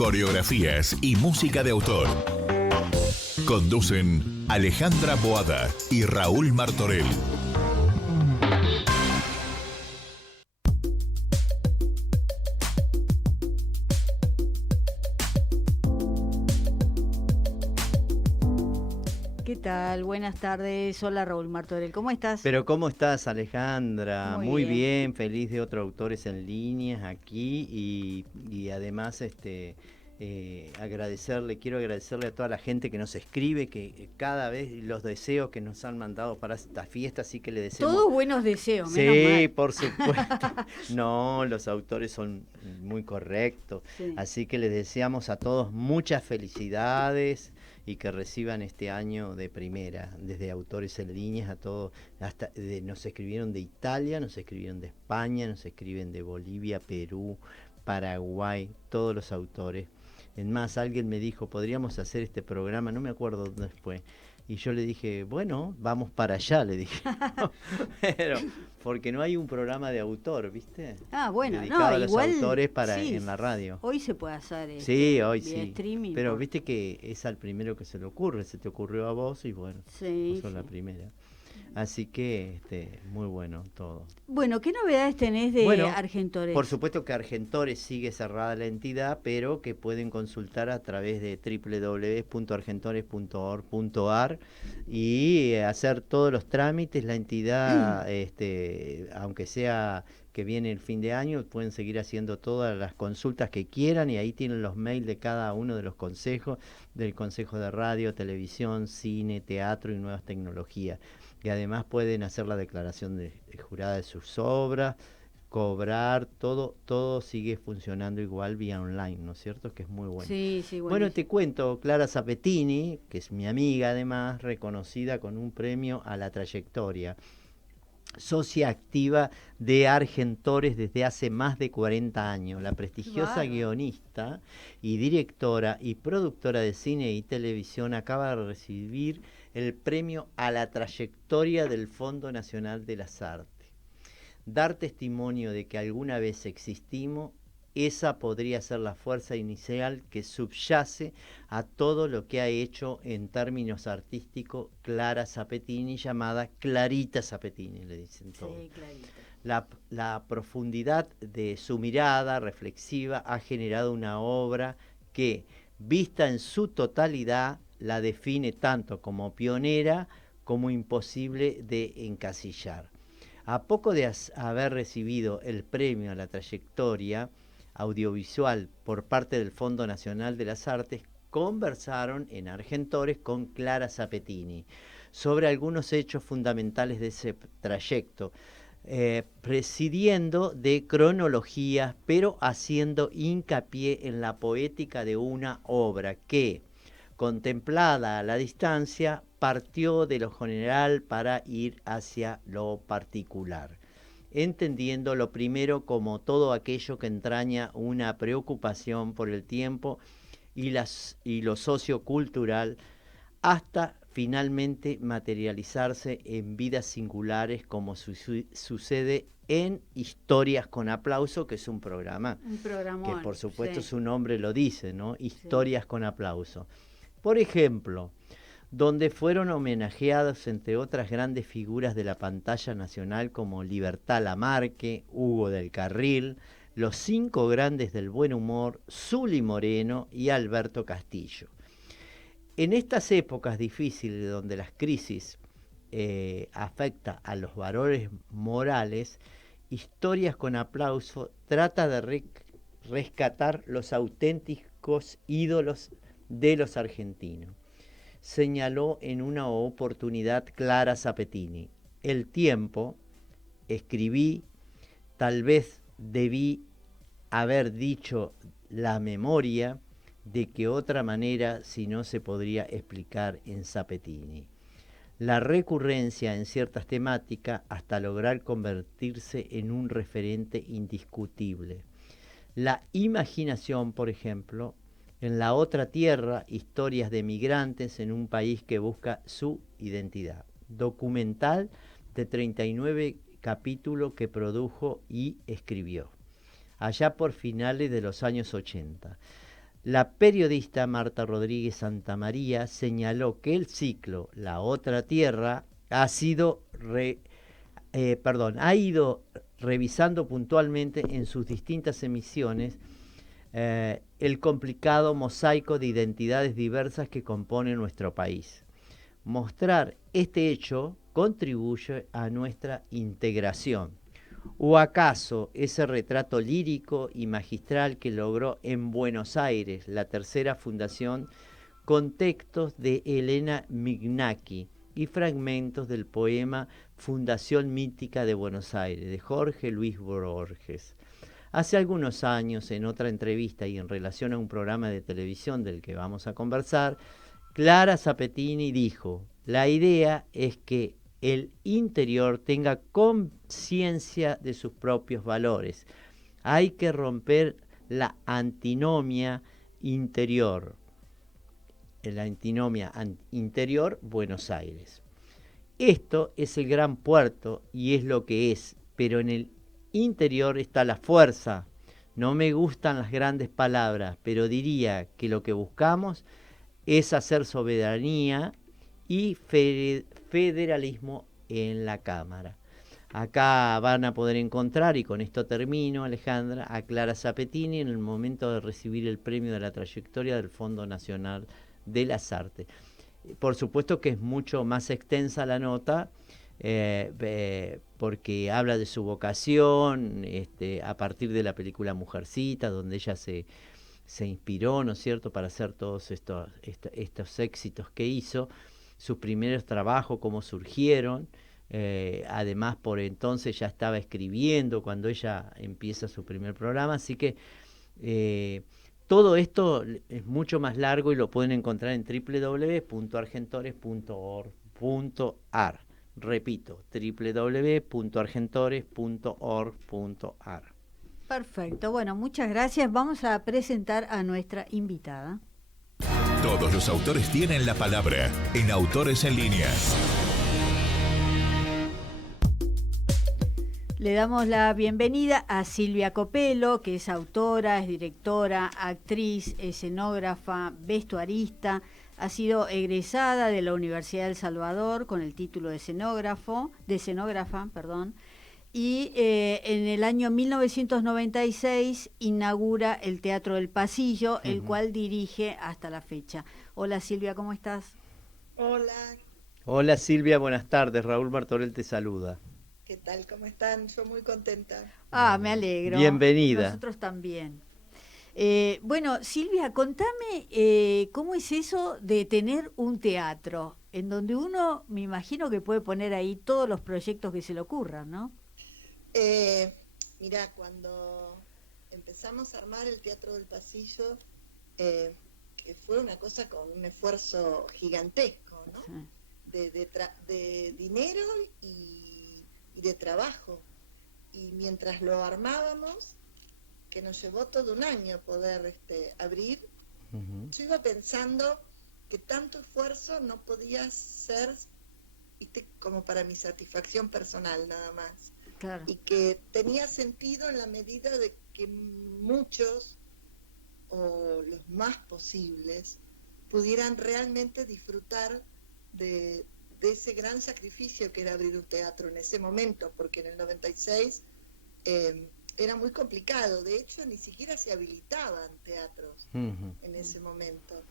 coreografías y música de autor. Conducen Alejandra Boada y Raúl Martorell. ¿Qué tal? Buenas tardes. Hola Raúl Martorell, ¿cómo estás? Pero ¿cómo estás, Alejandra? Muy bien. Feliz de otros autores en líneas aquí y además quiero agradecerle a toda la gente que nos escribe, que cada vez los deseos que nos han mandado para esta fiesta, así que le deseamos... Todos buenos deseos, menos Sí, mal. por supuesto. No, los autores son muy correctos, Sí. así que les deseamos a todos muchas felicidades y que reciban este año de primera, desde Autores en Líneas a todos, nos escribieron de Italia, nos escribieron de España, nos escriben de Bolivia, Perú, Paraguay, todos los autores. Es más, alguien me dijo, podríamos hacer este programa, no me acuerdo dónde fue, y yo le dije, bueno, vamos para allá, le dije. Pero, porque no hay un programa de autor, ¿viste? Ah, bueno, dedicado no, a los igual autores sí, en la radio. Hoy se puede hacer Sí, hoy vía sí. streaming. Pero viste que es al primero que se le ocurre, se te ocurrió a vos y bueno, Sí, vos sos la primera. Así que muy bueno todo. Bueno, ¿qué novedades tenés de Argentores? Por supuesto que Argentores sigue cerrada la entidad, pero que pueden consultar a través de www.argentores.org.ar y hacer todos los trámites. La entidad, aunque sea que viene el fin de año, pueden seguir haciendo todas las consultas que quieran y ahí tienen los mails de cada uno de los consejos, del Consejo de Radio, Televisión, Cine, Teatro y Nuevas Tecnologías. Y además pueden hacer la declaración de jurada de sus obras, cobrar, todo sigue funcionando igual vía online, ¿no es cierto? Que es muy bueno. Sí, sí, bueno, te cuento, Clara Zapetini, que es mi amiga además, reconocida con un premio a la trayectoria, socia activa de Argentores desde hace más de 40 años, la prestigiosa guionista y directora y productora de cine y televisión acaba de recibir el premio a la trayectoria del Fondo Nacional de las Artes. Dar testimonio de que alguna vez existimos, esa podría ser la fuerza inicial que subyace a todo lo que ha hecho en términos artísticos Clara Zapetini, llamada Clarita Zapetini, le dicen todos. Sí, Clarita. La profundidad de su mirada reflexiva ha generado una obra que, vista en su totalidad, la define tanto como pionera como imposible de encasillar. A poco de haber recibido el premio a la trayectoria audiovisual por parte del Fondo Nacional de las Artes, conversaron en Argentores con Clara Zapetini sobre algunos hechos fundamentales de ese trayecto, presidiendo de cronologías, pero haciendo hincapié en la poética de una obra que, contemplada a la distancia, partió de lo general para ir hacia lo particular, entendiendo lo primero como todo aquello que entraña una preocupación por el tiempo y lo sociocultural, hasta finalmente materializarse en vidas singulares, como sucede en Historias con Aplauso, que es un programa que por supuesto su nombre lo dice, ¿no? Historias con Aplauso. Por ejemplo, donde fueron homenajeados, entre otras grandes figuras de la pantalla nacional, como Libertad Lamarque, Hugo del Carril, los 5 grandes del buen humor, Zuli Moreno y Alberto Castillo. En estas épocas difíciles donde las crisis afecta a los valores morales, Historias con Aplauso trata de rescatar los auténticos ídolos de los argentinos. Señaló en una oportunidad Clara Zapetini: el tiempo, escribí, tal vez debí haber dicho la memoria, de que otra manera si no se podría explicar en Zapetini. La recurrencia en ciertas temáticas hasta lograr convertirse en un referente indiscutible. La imaginación, por ejemplo, en La otra tierra, historias de migrantes en un país que busca su identidad. Documental de 39 capítulos que produjo y escribió allá por finales de los años 80. La periodista Marta Rodríguez Santamaría señaló que el ciclo La Otra Tierra ha ido revisando puntualmente en sus distintas emisiones el complicado mosaico de identidades diversas que compone nuestro país. Mostrar este hecho contribuye a nuestra integración. ¿O acaso ese retrato lírico y magistral que logró en Buenos Aires la tercera fundación con textos de Elena Mignacchi y fragmentos del poema Fundación Mítica de Buenos Aires, de Jorge Luis Borges? Hace algunos años, en otra entrevista y en relación a un programa de televisión del que vamos a conversar, Clara Zapetini dijo: la idea es que el interior tenga conciencia de sus propios valores. Hay que romper la antinomia interior. La antinomia interior Buenos Aires. Esto es el gran puerto y es lo que es, pero en el interior está la fuerza. No me gustan las grandes palabras, pero diría que lo que buscamos es hacer soberanía y federalismo en la Cámara. Acá van a poder encontrar, y con esto termino, Alejandra, a Clara Zapetini en el momento de recibir el premio de la trayectoria del Fondo Nacional de las Artes. Por supuesto que es mucho más extensa la nota, porque habla de su vocación a partir de la película Mujercita, donde ella se inspiró, ¿no es cierto?, para hacer todos estos éxitos que hizo, sus primeros trabajos, cómo surgieron. Además, por entonces ya estaba escribiendo cuando ella empieza su primer programa, así que todo esto es mucho más largo y lo pueden encontrar en www.argentores.org.ar. Repito, www.argentores.org.ar. Perfecto, bueno, muchas gracias. Vamos a presentar a nuestra invitada. Todos los autores tienen la palabra en Autores en Línea. Le damos la bienvenida a Silvia Copelo, que es autora, es directora, actriz, escenógrafa, vestuarista. Ha sido egresada de la Universidad de El Salvador con el título de escenógrafa, y en el año 1996 inaugura el Teatro del Pasillo, el cual dirige hasta la fecha. Hola Silvia, ¿cómo estás? Hola. Hola Silvia, buenas tardes. Raúl Martorell te saluda. ¿Qué tal? ¿Cómo están? Yo muy contenta. Me alegro. Bienvenida. Nosotros también. Bueno, Silvia, contame cómo es eso de tener un teatro, en donde uno, me imagino que puede poner ahí todos los proyectos que se le ocurran, ¿no? Mirá, cuando empezamos a armar el Teatro del Pasillo, que fue una cosa con un esfuerzo gigantesco, ¿no? Sí. De dinero y de trabajo. Y mientras lo armábamos, que nos llevó todo un año poder abrir, yo iba pensando que tanto esfuerzo no podía ser, como para mi satisfacción personal nada más. Claro. Y que tenía sentido en la medida de que muchos, o los más posibles, pudieran realmente disfrutar de ese gran sacrificio que era abrir un teatro en ese momento, porque en el 96 era muy complicado. De hecho, ni siquiera se habilitaban teatros en ese momento,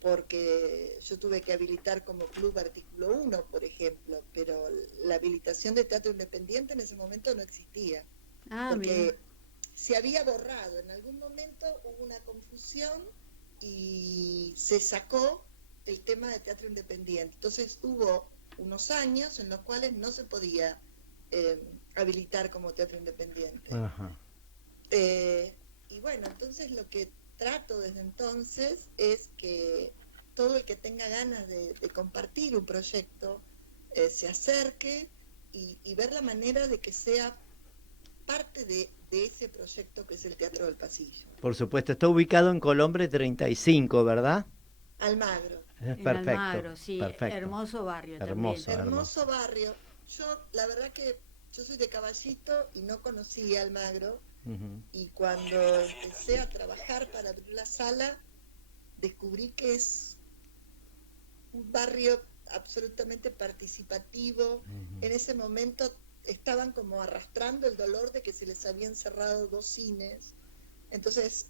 porque yo tuve que habilitar como club artículo 1, por ejemplo, pero la habilitación de teatro independiente en ese momento no existía, porque se había borrado. En algún momento hubo una confusión y se sacó el tema de teatro independiente. Entonces hubo unos años en los cuales no se podía habilitar como teatro independiente. Y bueno, entonces lo que trato desde entonces es que todo el que tenga ganas de compartir un proyecto se acerque y ver la manera de que sea parte de ese proyecto que es el Teatro del Pasillo. Por supuesto, está ubicado en Colombre 35, ¿verdad? Almagro. Perfecto. Almagro, sí, perfecto. Hermoso barrio también. Hermoso barrio. Yo, la verdad que yo soy de Caballito y no conocía Almagro, y cuando empecé a trabajar para abrir la sala, descubrí que es un barrio absolutamente participativo. En ese momento estaban como arrastrando el dolor de que se les habían cerrado 2 cines, entonces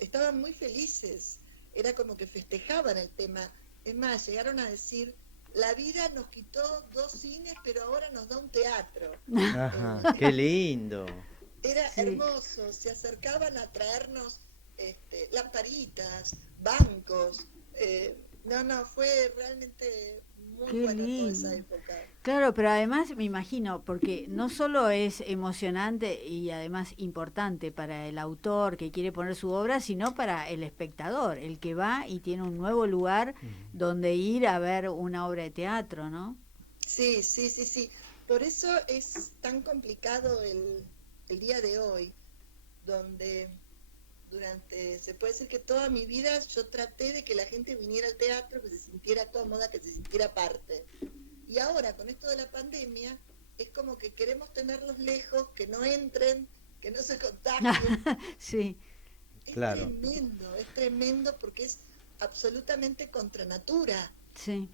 estaban muy felices, era como que festejaban el tema. Es más, llegaron a decir: la vida nos quitó 2 cines, pero ahora nos da un teatro. Ajá, qué lindo. Era Sí. hermoso, se acercaban a traernos lamparitas, bancos. Fue realmente muy Qué bueno toda esa lindo. época. Claro, pero además me imagino, porque no solo es emocionante y además importante para el autor que quiere poner su obra, sino para el espectador, el que va y tiene un nuevo lugar donde ir a ver una obra de teatro, ¿no? Sí, sí, sí, sí. Por eso es tan complicado el día de hoy, donde se puede decir que toda mi vida yo traté de que la gente viniera al teatro, que se sintiera cómoda, que se sintiera parte. Y ahora, con esto de la pandemia, es como que queremos tenerlos lejos, que no entren, que no se contagien. Sí, Claro. Es tremendo porque es absolutamente contra natura. sí.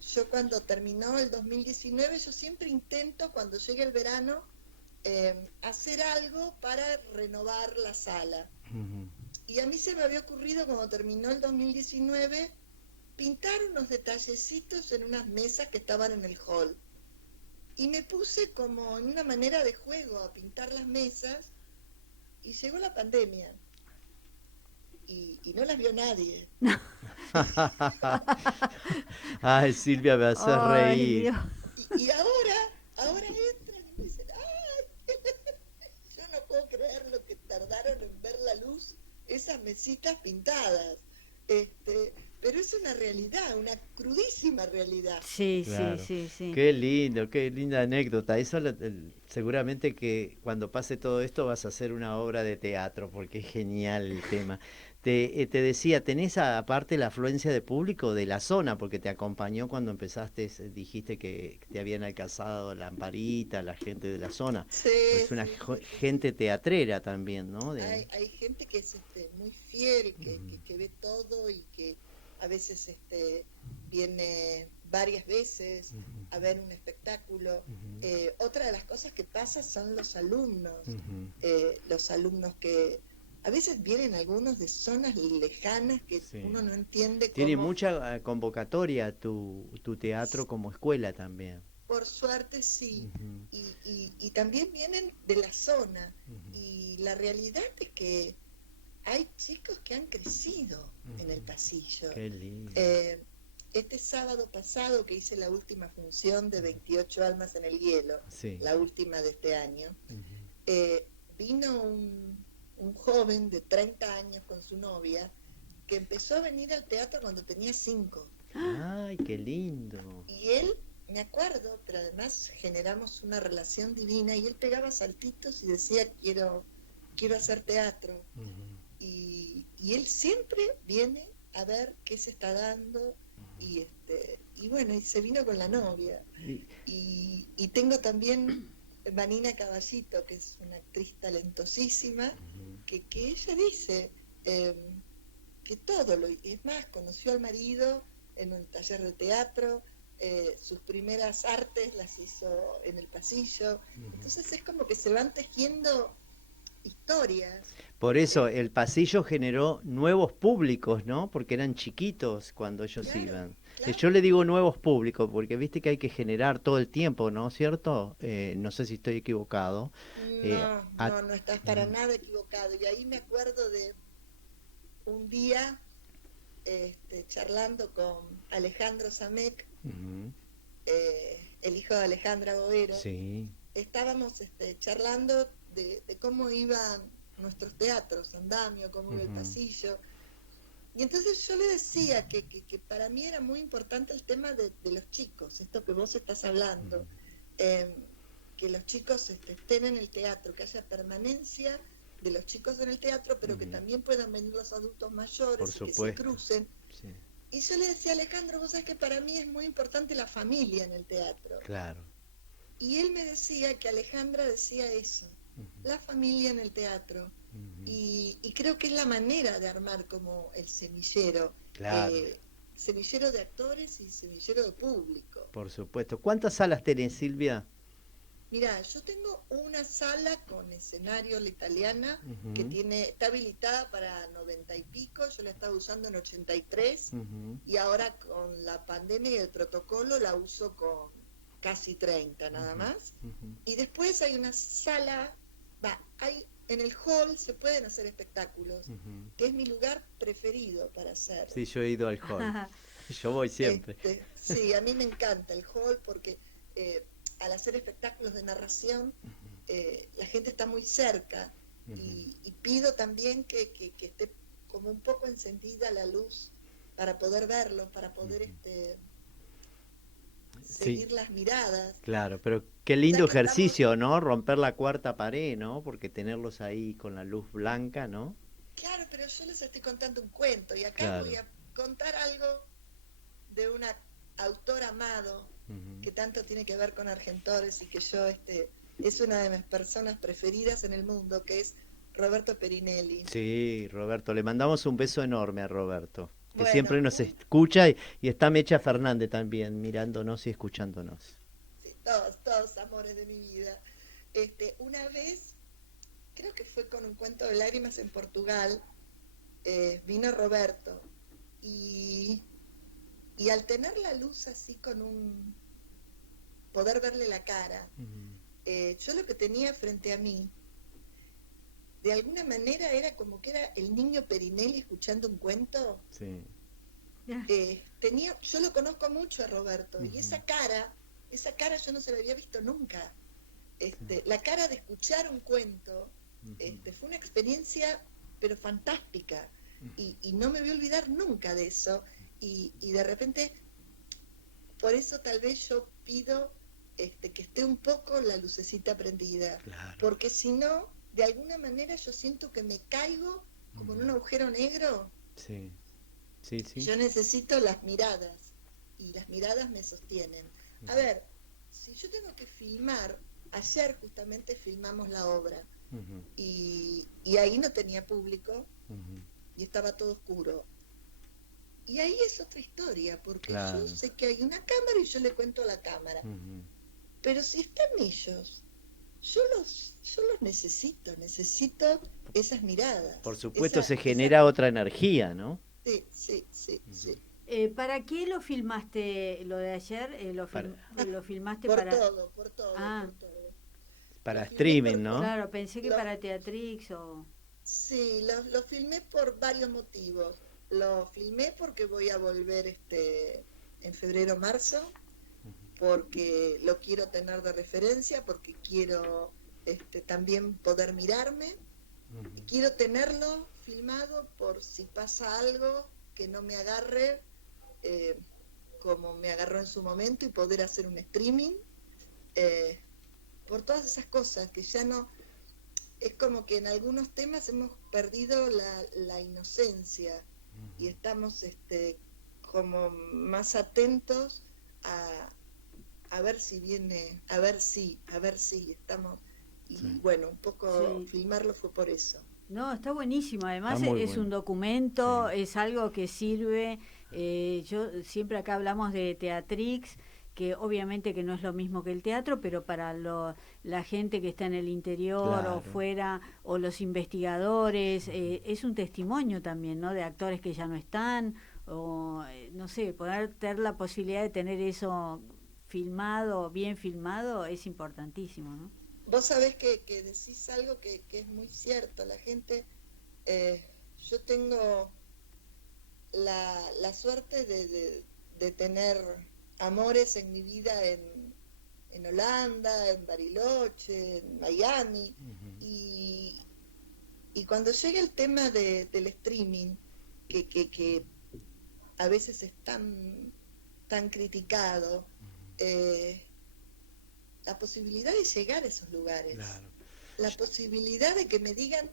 Yo cuando terminó el 2019, yo siempre intento, cuando llegue el verano, hacer algo para renovar la sala. Y a mí se me había ocurrido, cuando terminó el 2019, pintar unos detallecitos en unas mesas que estaban en el hall. Y me puse como en una manera de juego a pintar las mesas, y llegó la pandemia. Y no las vio nadie. Ay, Silvia, me haces Ay, reír. Dios. Y ahora entran y me dicen: ¡ay! Yo no puedo creer lo que tardaron en ver la luz esas mesitas pintadas. Pero es una realidad, una crudísima realidad. Sí, sí, Claro, sí, sí. qué lindo, qué linda anécdota. Eso seguramente que cuando pase todo esto vas a hacer una obra de teatro, porque es genial el tema. Te decía, ¿tenés aparte la afluencia de público de la zona? Porque te acompañó cuando empezaste, dijiste que te habían alcanzado Lamparita, la gente de la zona. Sí, Es una sí, sí, sí, sí. gente teatrera también, ¿no? Hay gente que es muy fiel, Ujú, que ve todo y que a veces viene varias veces ujú, a ver un espectáculo. ujú, Otra de las cosas que pasa son ujú. los alumnos que a veces vienen algunos de zonas lejanas que Sí. uno no entiende Tiene cómo. mucha convocatoria tu teatro como escuela también. Por suerte sí, Ujú, y también vienen de la zona, ujú, y la realidad es que hay chicos que han crecido en el ujú. pasillo. Qué lindo. Este sábado pasado, que hice la última función de 28 almas en el hielo, Sí. la última de este año, Ujú. vino un joven de 30 años con su novia, que empezó a venir al teatro cuando tenía 5. Ay, qué lindo. Y él, me acuerdo, pero además generamos una relación divina, y él pegaba saltitos y decía: quiero hacer teatro. Ujú, Y él siempre viene a ver qué se está dando, y bueno, y se vino con la novia. Y- Y tengo también Vanina Caballito, que es una actriz talentosísima, ujú, que ella dice eh, que todo es más, conoció al marido en un taller de teatro, sus primeras artes las hizo en el pasillo. ujú. Entonces es como que se van tejiendo historias. Por eso eh, el pasillo generó nuevos públicos, ¿no? Porque eran chiquitos cuando ellos claro, iban. Yo claro. le digo nuevos públicos porque viste que hay que generar todo el tiempo, ¿no? ¿Cierto? No sé si estoy equivocado. Eh, No, a- no, no estás para Ujú, nada equivocado. Y ahí me acuerdo de un día charlando con Alejandro Samek, ujú. el hijo de Alejandra Bovero. Sí. Estábamos charlando de cómo iban nuestros teatros, Andamio, cómo iba el Ujú, pasillo. Y entonces yo le decía que para mí era muy importante el tema de los chicos, esto que vos estás ujú, hablando, que los chicos estén en el teatro, que haya permanencia de los chicos en el teatro, pero que ujú. también puedan venir los adultos Por mayores y que se supuesto. crucen. Sí, Y yo le decía: Alejandro, vos sabés que para mí es muy importante la familia en el teatro. claro. Y él me decía que Alejandra decía eso, la familia en el teatro. Y creo que es la manera de armar como el semillero. Claro. Semillero de actores y semillero de público. Por supuesto. ¿Cuántas salas tenés, Silvia? Mira, yo tengo una sala con escenario La Italiana que está habilitada para 90 y pico, yo la estaba usando en 83 y ahora con la pandemia y el protocolo la uso con casi 30 nada más. Y después hay una sala, en el hall se pueden hacer espectáculos, que es mi lugar preferido para hacer. Sí, yo he ido al hall. Yo voy siempre. Sí, a mí me encanta el hall porque al hacer espectáculos de narración, la gente está muy cerca y pido también que esté como un poco encendida la luz para poder verlos, para poder seguir las miradas. Claro, pero qué lindo ejercicio, ¿no? Romper la cuarta pared, ¿no? Porque tenerlos ahí con la luz blanca, ¿no? Claro, pero yo les estoy contando un cuento y acá voy a contar algo de un autor amado que tanto tiene que ver con Argentores y que yo es una de mis personas preferidas en el mundo, que es Roberto Perinelli. Sí, Roberto, le mandamos un beso enorme a Roberto, que siempre nos escucha y está Mecha Fernández también mirándonos y escuchándonos. Sí, todos amores de mi vida. Una vez, creo que fue con un cuento de lágrimas en Portugal, vino Roberto y al tener la luz así poder verle la cara, yo lo que tenía frente a mí, de alguna manera era como que era el niño Perinelli escuchando un cuento. Sí. Yo lo conozco mucho a Roberto, y esa cara yo no se la había visto nunca. La cara de escuchar un cuento, fue una experiencia pero fantástica, y no me voy a olvidar nunca de eso. Y de repente, por eso tal vez yo pido que esté un poco la lucecita prendida, porque si no, de alguna manera yo siento que me caigo como en un agujero negro. Sí. Yo necesito las miradas, y las miradas me sostienen. A ver, si yo tengo que filmar, ayer justamente filmamos la obra, y ahí no tenía público, y estaba todo oscuro. Y ahí es otra historia, porque yo sé que hay una cámara y yo le cuento a la cámara. Pero si están ellos, yo los necesito esas miradas. Por supuesto, se genera otra energía, ¿no? Sí. ¿Para qué lo filmaste, lo de ayer? ¿Lo filmaste por para...? Todo. Para streaming, ¿no? Claro, pensé que para Teatrix o... Sí, lo filmé por varios motivos. Lo filmé porque voy a volver en febrero, marzo, porque lo quiero tener de referencia, porque quiero también poder mirarme, y quiero tenerlo filmado por si pasa algo que no me agarre como me agarró en su momento, y poder hacer un streaming, por todas esas cosas que ya no... Es como que en algunos temas hemos perdido la inocencia, y estamos como más atentos a ver si viene, a ver si estamos, y bueno, un poco filmarlo fue por eso. No, está buenísimo, además es un documento, es algo que sirve, yo siempre acá hablamos de Teatrix, que obviamente que no es lo mismo que el teatro, pero para la gente que está en el interior o fuera, o los investigadores, es un testimonio también, ¿no? De actores que ya no están, o no sé, poder tener la posibilidad de tener eso filmado, bien filmado, es importantísimo, ¿no? Vos sabés que decís algo que es muy cierto. La gente, yo tengo la suerte de tener amores en mi vida en Holanda, en Bariloche, en Miami, y cuando llega el tema del streaming, que a veces es tan criticado, la posibilidad de llegar a esos lugares, la posibilidad de que me digan,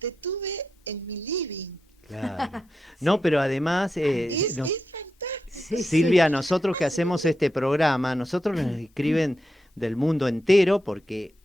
te tuve en mi living. Claro. No, pero además... es fantástico. Silvia, nosotros que hacemos este programa, nosotros nos escriben del mundo entero, porque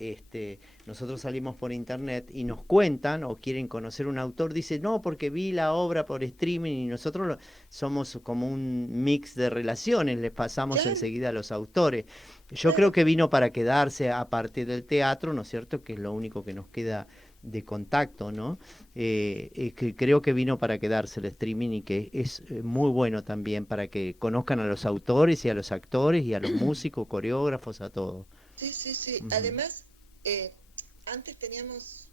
nosotros salimos por internet y nos cuentan o quieren conocer un autor, dice, no, porque vi la obra por streaming y nosotros somos como un mix de relaciones, les pasamos Claro, enseguida a los autores. Yo creo claro. que vino para quedarse a partir del teatro, ¿no es cierto? Que es lo único que nos queda de contacto, ¿no? Que creo que vino para quedarse el streaming y que es muy bueno también para que conozcan a los autores y a los actores y a los músicos, coreógrafos, a todos. Sí, sí, sí. Ujú. Además, antes teníamos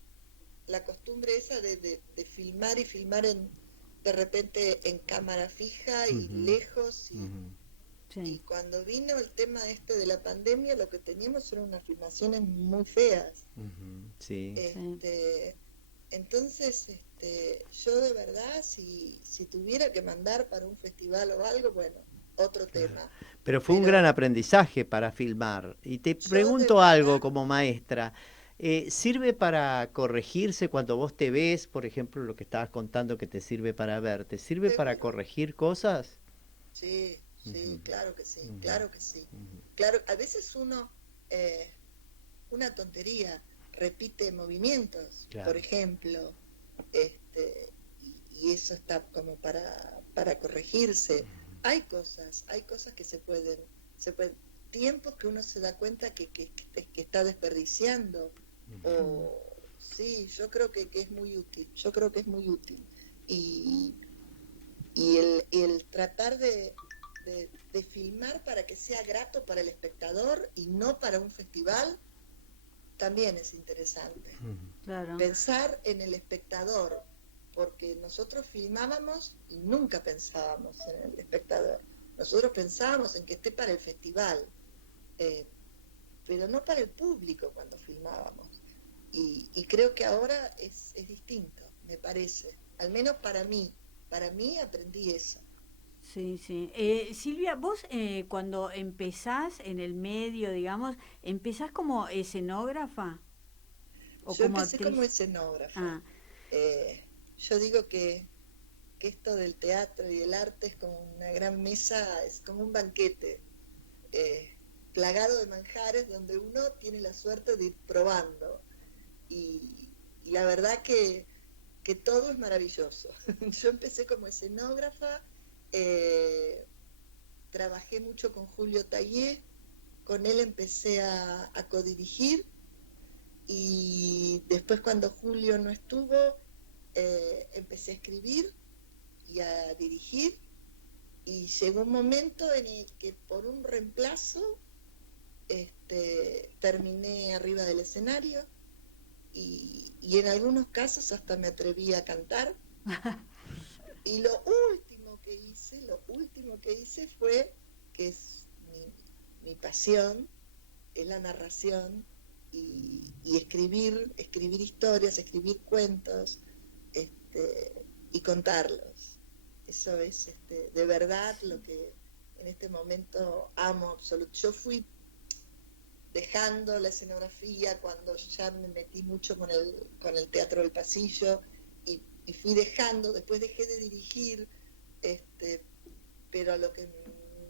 la costumbre esa de filmar y filmar de repente en cámara fija y Ujú. lejos. Y Sí. cuando vino el tema este de la pandemia, lo que teníamos eran unas filmaciones muy feas. Ujú, sí. Entonces, yo de verdad, si tuviera que mandar para un festival o algo, bueno, otro tema. Pero fue un Pero gran aprendizaje para filmar. Y te yo de pregunto algo verdad, como maestra. ¿Sirve para corregirse cuando vos te ves, por ejemplo, lo que estabas contando que te sirve para ver? ¿Te sirve para seguro, corregir cosas? sí, Ujú, sí, claro que sí, ujú, claro que sí. ujú. Claro, a veces uno, una tontería, repite movimientos, por Claro. ejemplo, y eso está como para corregirse. Hay cosas que se pueden, tiempos que uno se da cuenta que está desperdiciando. Mm. O sí, yo creo que es muy útil, yo creo que es muy útil. Y, y el tratar de filmar para que sea grato para el espectador y no para un festival, también es interesante. Ujú. Claro. Pensar en el espectador, porque nosotros filmábamos y nunca pensábamos en el espectador. Nosotros pensábamos en que esté para el festival, pero no para el público cuando filmábamos. Y creo que ahora es distinto, me parece. Al menos para mí aprendí eso. Sí, sí. Silvia, vos cuando empezás en el medio, digamos, ¿empezás como escenógrafa o Yo como empecé como actriz? escenógrafa. Ah, Yo digo que esto del teatro y el arte es como una gran mesa, es como un banquete, eh, plagado de manjares donde uno tiene la suerte de ir probando. Y la verdad que todo es maravilloso. Yo empecé como escenógrafa, eh, trabajé mucho con Julio Tayé, con él empecé a codirigir y después cuando Julio no estuvo, empecé a escribir y a dirigir y llegó un momento en el que por un reemplazo terminé arriba del escenario y en algunos casos hasta me atreví a cantar. Y lo último que hice fue, que es mi pasión, es la narración y escribir historias, escribir cuentos, y contarlos. Eso es de verdad lo que en este momento amo absoluto. Yo fui dejando la escenografía cuando ya me metí mucho con el teatro del pasillo y fui dejando, después dejé de dirigir, pero a lo que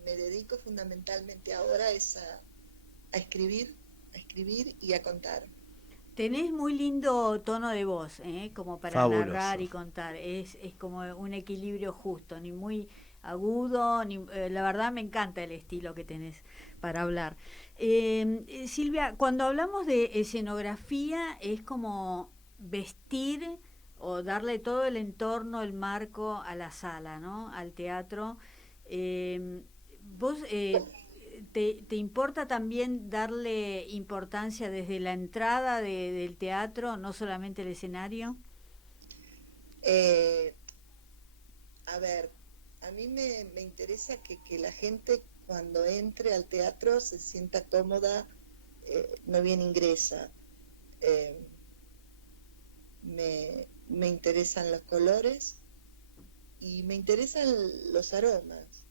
me dedico fundamentalmente ahora es a escribir y a contar. tenés muy lindo tono de voz, como para narrar Fabuloso. y contar. Es como un equilibrio justo, ni muy agudo, ni, la verdad me encanta el estilo que tenés para hablar. Silvia, cuando hablamos de escenografía es como vestir o darle todo el entorno, el marco a la sala, ¿no? Al teatro. Vos te importa también darle importancia desde la entrada del teatro, no solamente el escenario. Eh, a ver, a mí me interesa que la gente cuando entre al teatro se sienta cómoda, no bien ingresa. Eh, me interesan los colores y me interesan los aromas.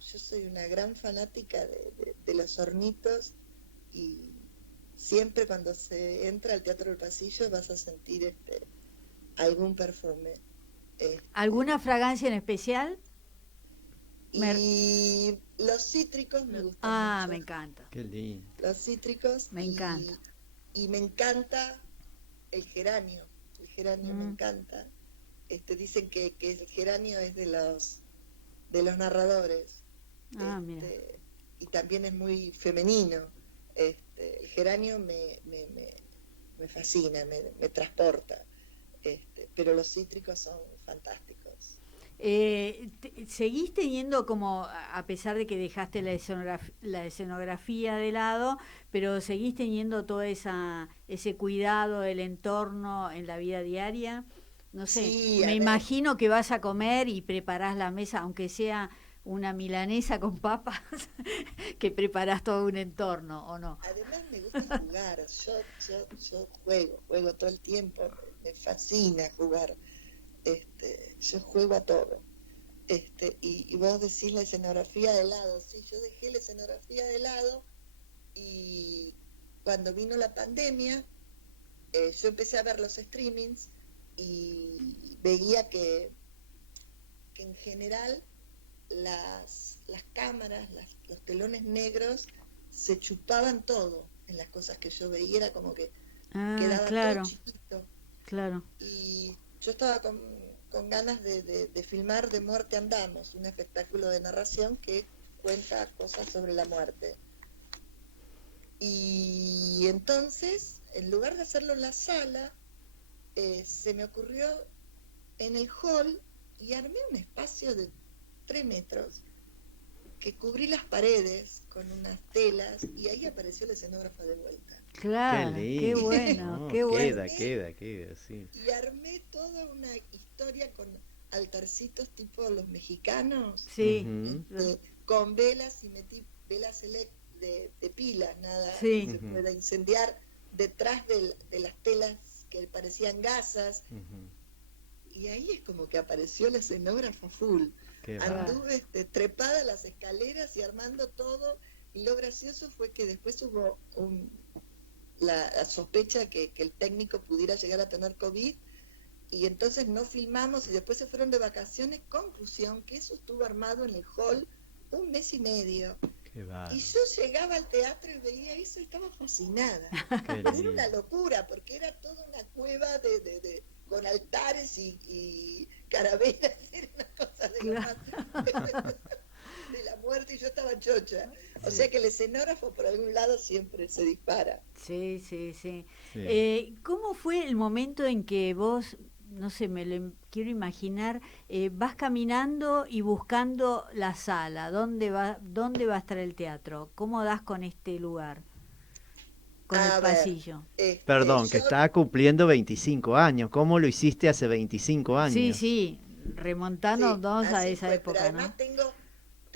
Yo soy una gran fanática de los hornitos y siempre cuando se entra al Teatro del Pasillo vas a sentir algún perfume. ¿Alguna fragancia en especial? Y los cítricos me gustan mucho. Me encanta. Qué lindo. Los cítricos Me encanta. y me encanta el geranio me encanta. Dicen que el geranio es de los narradores. Mira. Y también es muy femenino. El geranio me fascina, me transporta. Pero los cítricos son fantásticos. ¿Seguís teniendo como, a pesar de que dejaste la escenografía de lado, pero seguís teniendo todo ese cuidado del entorno en la vida diaria? No sé, Sí, me imagino que vas a comer y preparás la mesa, aunque sea una milanesa con papas, que preparás todo un entorno, ¿o no? Además me gusta jugar, yo juego todo el tiempo, me fascina jugar. Yo juego a todo. Y vos decís la escenografía de lado. Sí, yo dejé la escenografía de lado y cuando vino la pandemia, yo empecé a ver los streamings y veía que en general las cámaras, los telones negros se chupaban todo en las cosas que yo veía, era como que quedaba claro, todo chiquito. Claro. Y yo estaba con ganas de filmar De Muerte Andamos, un espectáculo de narración que cuenta cosas sobre la muerte. Y entonces, en lugar de hacerlo en la sala, se me ocurrió en el hall y armé un espacio de 3 metros que cubrí las paredes con unas telas y ahí apareció la escenógrafa de vuelta. Claro, qué bueno, no, qué bueno. Queda, sí. Y armé toda una historia con altarcitos tipo los mexicanos, Sí, con velas, y metí velas de pilas, nada sí, que se pueda incendiar detrás de las telas que parecían gasas. Y ahí es como que apareció la escenógrafa full. Anduve trepada las escaleras y armando todo, y lo gracioso fue que después hubo la sospecha que el técnico pudiera llegar a tener COVID, y entonces no filmamos y después se fueron de vacaciones. Conclusión, que eso estuvo armado en el hall 1 mes y medio. Y yo llegaba al teatro y veía eso y estaba fascinada. Pero era una locura, porque era toda una cueva con altares y carabelas, era una cosa de la muerte, y yo estaba chocha. O sea que el escenógrafo por algún lado siempre se dispara. Sí. ¿Cómo fue el momento en que vos, no sé, quiero imaginar, vas caminando y buscando la sala? ¿Dónde va a estar el teatro? ¿Cómo das con este lugar? Con el pasillo. Perdón, que estaba cumpliendo 25 años. ¿Cómo lo hiciste hace 25 años? Sí, remontándonos a esa época, pero además, ¿no?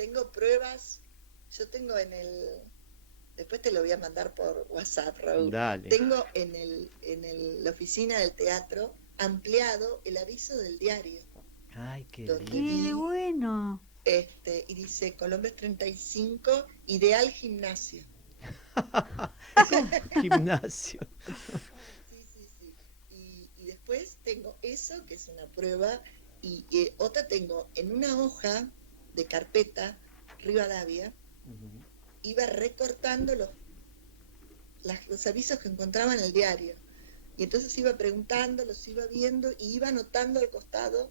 tengo pruebas. Yo tengo después te lo voy a mandar por WhatsApp, Raúl. Dale. Tengo en la oficina del teatro ampliado el aviso del diario. Ay, qué bueno. Y dice Colombes 35, ideal gimnasio. Gimnasio. Sí. Y después tengo eso, que es una prueba, y otra tengo en una hoja de carpeta Rivadavia. Iba recortando los avisos que encontraba en el diario, y entonces iba preguntando, los iba viendo y iba anotando al costado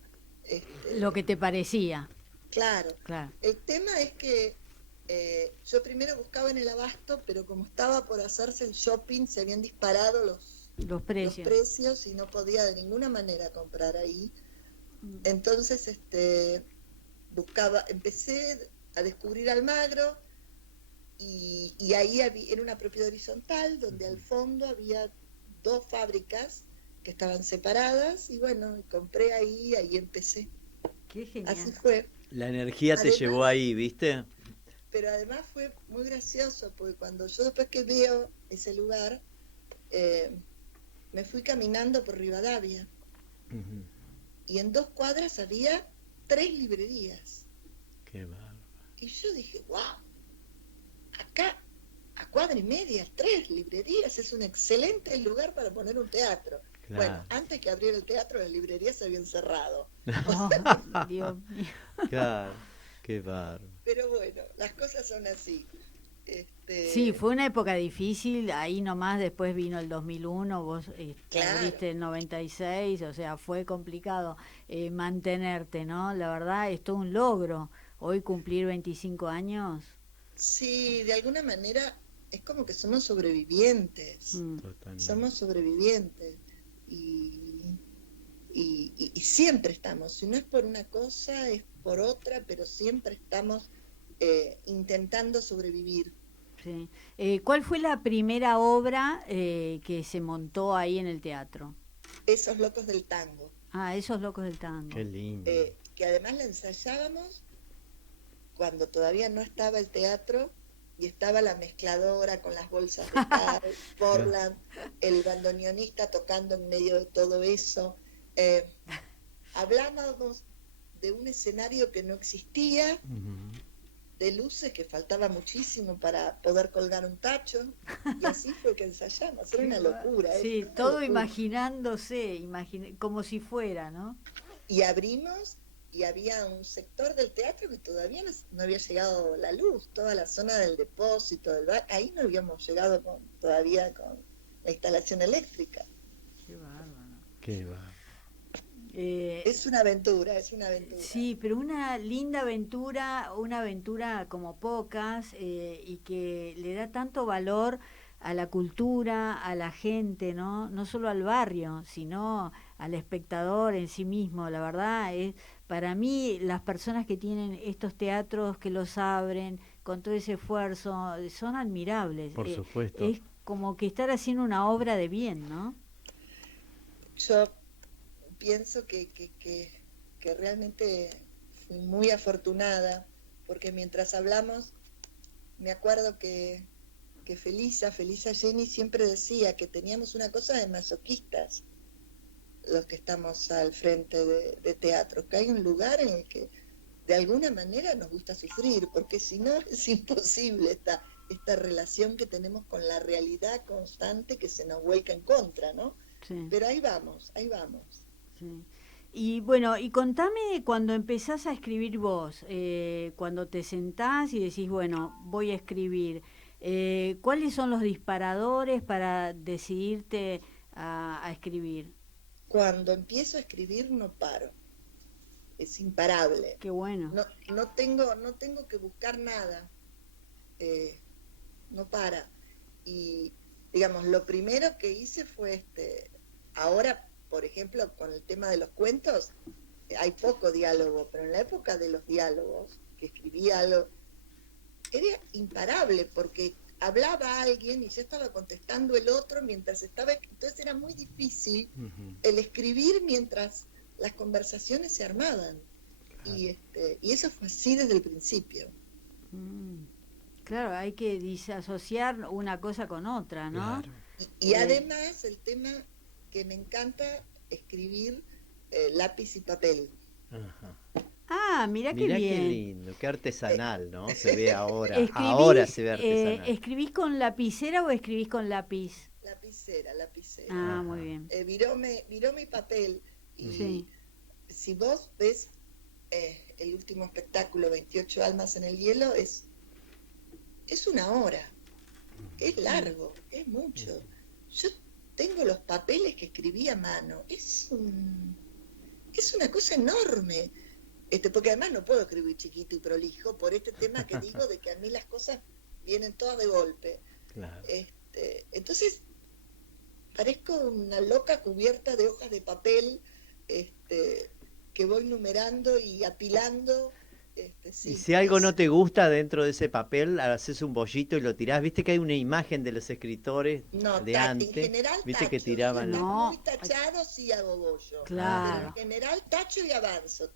lo que te parecía. Claro. El tema es que yo primero buscaba en el abasto, pero como estaba por hacerse el shopping, se habían disparado los precios y no podía de ninguna manera comprar ahí. Entonces empecé a descubrir Almagro, y ahí era una propiedad horizontal donde al fondo había 2 fábricas que estaban separadas, y bueno, compré ahí empecé. Qué genial. Así fue. La energía te llevó ahí, ¿viste? Pero además fue muy gracioso, porque cuando yo después que veo ese lugar, me fui caminando por Rivadavia, y en 2 cuadras había 3 librerías. Qué bárbaro. Y yo dije, wow, acá a cuadra y media 3 librerías, es un excelente lugar para poner un teatro. Claro. Bueno, antes que abriera el teatro, las librerías se habían cerrado. Dios mío. Claro, qué bárbaro. Pero bueno, las cosas son así. Sí, fue una época difícil, ahí nomás después vino el 2001, vos Claro. abriste el 96, o sea, fue complicado mantenerte, ¿no? La verdad, es todo un logro. Hoy cumplir 25 años. Sí, de alguna manera es como que somos sobrevivientes. Mm, Totalmente. Somos sobrevivientes. Y siempre estamos. Si no es por una cosa, es por otra, pero siempre estamos intentando sobrevivir. sí. ¿Cuál fue la primera obra que se montó ahí en el teatro? Esos locos del tango, Ah, Esos locos del tango. Qué lindo. que además la ensayábamos cuando todavía no estaba el teatro y estaba la mezcladora con las bolsas de Carl, Portland, el bandoneonista tocando en medio de todo eso. Hablábamos de un escenario que no existía, Ujú. de luces que faltaba muchísimo para poder colgar un tacho, y así fue que ensayamos. Era una locura. Sí, una todo locura. imaginándose, como si fuera, ¿no? Y abrimos y había un sector del teatro que todavía no había llegado la luz, toda la zona del depósito, del bar, ahí no habíamos llegado todavía con la instalación eléctrica. Qué bárbaro. Qué va. Es una aventura, es una aventura. Sí, pero una linda aventura, una aventura como pocas, y que le da tanto valor a la cultura, a la gente, ¿no? No solo al barrio, sino al espectador en sí mismo. La verdad es, para mí, las personas que tienen estos teatros, que los abren con todo ese esfuerzo, son admirables. Por supuesto. Es como que estar haciendo una obra de bien, ¿no? Yo pienso que realmente fui muy afortunada, porque mientras hablamos, me acuerdo que Felisa Jenny siempre decía que teníamos una cosa de masoquistas, los que estamos al frente de teatro, que hay un lugar en el que de alguna manera nos gusta sufrir, porque si no es imposible esta relación que tenemos con la realidad constante que se nos vuelca en contra, ¿no? Sí. Pero ahí vamos, ahí vamos. Sí. Y bueno, y contame cuando empezás a escribir vos, cuando te sentás y decís, bueno, voy a escribir, ¿cuáles son los disparadores para decidirte a escribir? Cuando empiezo a escribir no paro, es imparable. Qué bueno. No tengo que buscar nada, no para. Y digamos, lo primero que hice fue ahora, por ejemplo, con el tema de los cuentos, hay poco diálogo, pero en la época de los diálogos, que escribía algo, era imparable, porque hablaba alguien y ya estaba contestando el otro mientras estaba, entonces era muy difícil el escribir mientras las conversaciones se armaban. Claro. Y eso fue así desde el principio. Claro, hay que disasociar una cosa con otra, ¿no? Claro. Y además el tema que me encanta escribir, lápiz y papel. Ajá. Ah, mirá qué bien. Qué lindo, qué artesanal, ¿no? Se ve ahora. ¿Escribís, Ahora se ve artesanal. ¿Escribís con lapicera o escribís con lápiz? Lapicera. Ah, Ajá. muy bien. Viró mi papel. Y sí. Si vos ves el último espectáculo, 28 almas en el hielo, es una hora. Es largo, es mucho. Yo tengo los papeles que escribí a mano. Es una cosa enorme. Porque además no puedo escribir chiquito y prolijo por este tema que digo de que a mí las cosas vienen todas de golpe. Claro. Entonces parezco una loca cubierta de hojas de papel que voy numerando y apilando. Sí, y si algo no te gusta dentro de ese papel, haces un bollito y lo tirás. ¿Viste que hay una imagen de los escritores de antes? En general, ¿Viste tacho, que tiraban? muy tachado, sí hago bollo. Claro. Pero en general, tacho y avanzo.